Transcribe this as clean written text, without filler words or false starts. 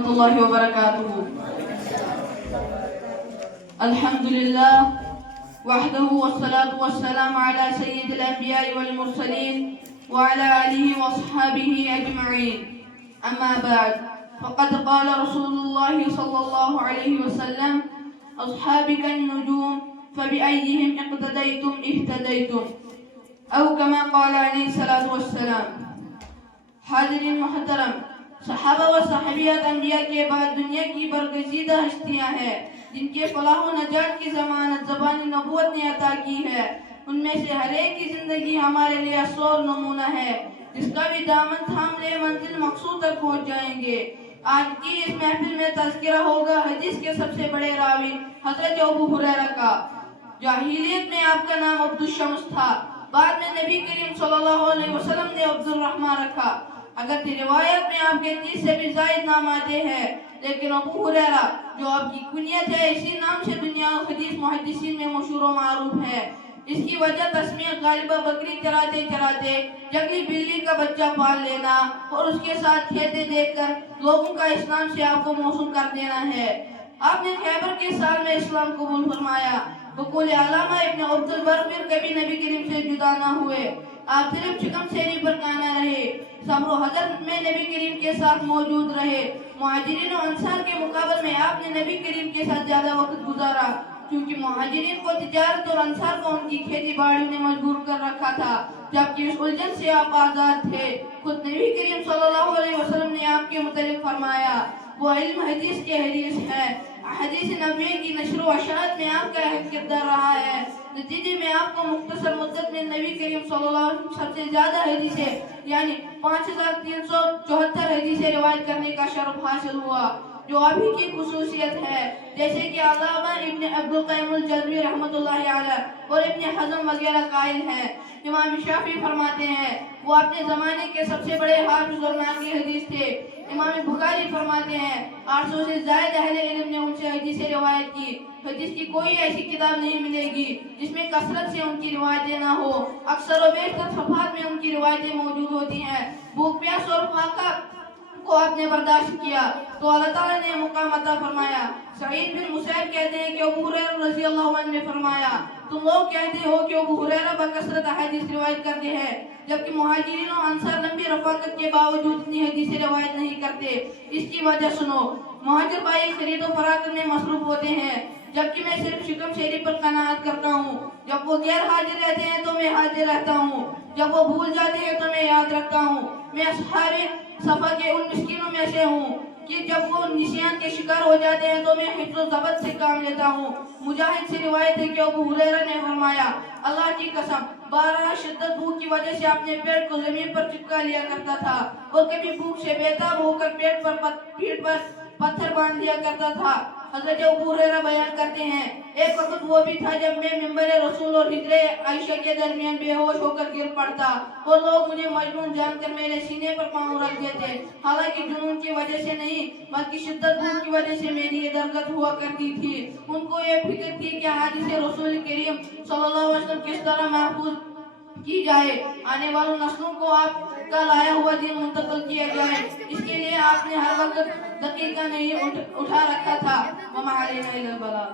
الله وبركاته. الحمد لله وحده والصلاة والسلام على سيد الأنبياء والمرسلين وعلى آله وأصحابه أجمعين. أما بعد، فقد قال رسول الله صلى الله عليه وسلم: أصحابي كالنجوم فبأيهم اقتديتم اهتديتم، أو كما قال عليه الصلاة والسلام. حاضرین محترم، صحابہ و صحابیات انبیاء کے بعد دنیا کی برگزیدہ ہستیاں ہیں جن کے فلاح و نجات کی ضمانت زبان نبوت نے عطا کی ہے. ان میں سے ہر ایک کی زندگی ہمارے لیے اصول نمونہ ہے جس کا بھی دامن تھام لے منزل مقصود تک پہنچ جائیں گے. آج کی اس محفل میں تذکرہ ہوگا حدیث کے سب سے بڑے راوی حضرت ابو ہریرہ کا. جاہلیت میں آپ کا نام عبد الشمس تھا، بعد میں نبی کریم صلی اللہ علیہ وسلم نے عبد الرحمن رکھا. اگرچہ روایت میں آپ کے 30 سے بھی زائد نام آتے ہیں، لیکن ابو ہریرہ جو آپ کی کنیت ہے اسی نام سے دنیا حدیث محدثین میں مشہور و معروف ہے. اس کی وجہ تسمیہ غالبہ بکری چراتے چراتے جنگلی بلی کا بچہ پال لینا اور اس کے ساتھ کھیلتے دیکھ کر لوگوں کا اسلام سے آپ کو موسوم کر دینا ہے. آپ نے خیبر کے سال میں اسلام قبول فرمایا. بقول علامہ ابن عبد البر پھر کبھی نبی کریم سے جدا نہ ہوئے. آپ صرف چکم سیری پر کانا رہے، صبر و حضر میں نبی کریم کے ساتھ موجود رہے. مہاجرین و انصار کے مقابل میں آپ نے نبی کریم کے ساتھ زیادہ وقت گزارا، کیونکہ مہاجرین کو تجارت اور انصار کو ان کی کھیتی باڑی نے مجبور کر رکھا تھا، جبکہ اس الجھن سے آپ آزاد تھے. خود نبی کریم صلی اللہ علیہ وسلم نے آپ کے متعلق فرمایا: وہ علم حدیث کے حدیث ہے. حدیث نبوی کی نشر و اشاعت میں آپ کا اہم کردار رہا ہے. نتیجے میں آپ کو مختصر مدت میں نبی کریم صلی اللہ علیہ وسلم سب سے زیادہ حدیثیں یعنی 5374 حدیثیں روایت کرنے کا شرف حاصل ہوا، جو ابھی کی خصوصیت ہے. جیسے کہ علامہ ابن عبد القیم الجوزی رحمۃ اللہ علیہ اور ابن حزم وغیرہ قائل ہیں. امام شافعی فرماتے ہیں وہ اپنے زمانے کے سب سے بڑے حافظ اور ناقل حدیث تھے. امام بخاری فرماتے ہیں 800 سے زائد اہل علم نے ان سے حدیثیں روایت کی. حدیث کی کوئی ایسی کتاب نہیں ملے گی جس میں کثرت سے ان کی روایتیں نہ ہو. اکثر و بیشتر صفحات میں ان کی روایتیں موجود ہوتی ہیں. بھوک پیاس اور فاقہ کو آپ نے برداشت کیا تو اللہ تعالیٰ نے مقام عطا فرمایا. سعید بن مسیب کہتے ہیں کہ ابو ہریرہ رضی اللہ عنہ نے فرمایا: تم لوگ کہتے ہو کہ ابو ہریرہ بکثرت حدیث روایت کرتے ہیں، جبکہ مہاجرین و انصار لمبی رفاقت کے باوجود اتنی حدیثیں روایت نہیں کرتے. اس کی وجہ سنو. مہاجر بھائی خرید و فروخت میں مصروف ہوتے ہیں، جبکہ میں صرف شکم شیری پر قناعت کرتا ہوں. جب وہ غیر حاضر رہتے ہیں تو میں حاضر رہتا ہوں، جب وہ بھول جاتے ہیں تو میں یاد رکھتا ہوں. میں اصحاب صفا کے ان مسکینوں میں سے ہوں کہ جب وہ نسیان کے شکار ہو جاتے ہیں تو میں حفظ و ضبط سے کام لیتا ہوں. مجاہد سے روایت ہے کہ ابو ہریرہ نے فرمایا: اللہ کی قسم، بارہا شدت بھوک کی وجہ سے اپنے پیٹ کو زمین پر چپکا لیا کرتا تھا اور کبھی بھوک سے بیتاب ہو کر پیٹ پر پتھر باندھ لیا کرتا تھا. حضرت ابو ہریرہ بیان کرتے ہیں ایک وقت وہ بھی تھا جب میں منبر رسول اور حجر عائشہ کے درمیان بے ہوش ہو کر گر پڑتا اور لوگ مجھے مجنون جان کر میرے سینے پر پاؤں رکھ دیتے. حالانکہ جنون کی وجہ سے نہیں بلکہ شدت بھوک کی وجہ سے میری یہ درگت ہوا کرتی تھی. ان کو یہ فکر تھی کہ حدیث رسول کریم صلی اللہ علیہ وسلم کس طرح محفوظ کی جائے، آنے والوں نسلوں کو آپ کا لایا ہوا دین منتقل کیا جائے. اس کے لیے آپ نے ہر وقت دقیقہ نہیں اٹھا رکھا تھا. وما علینا الا البلاغ.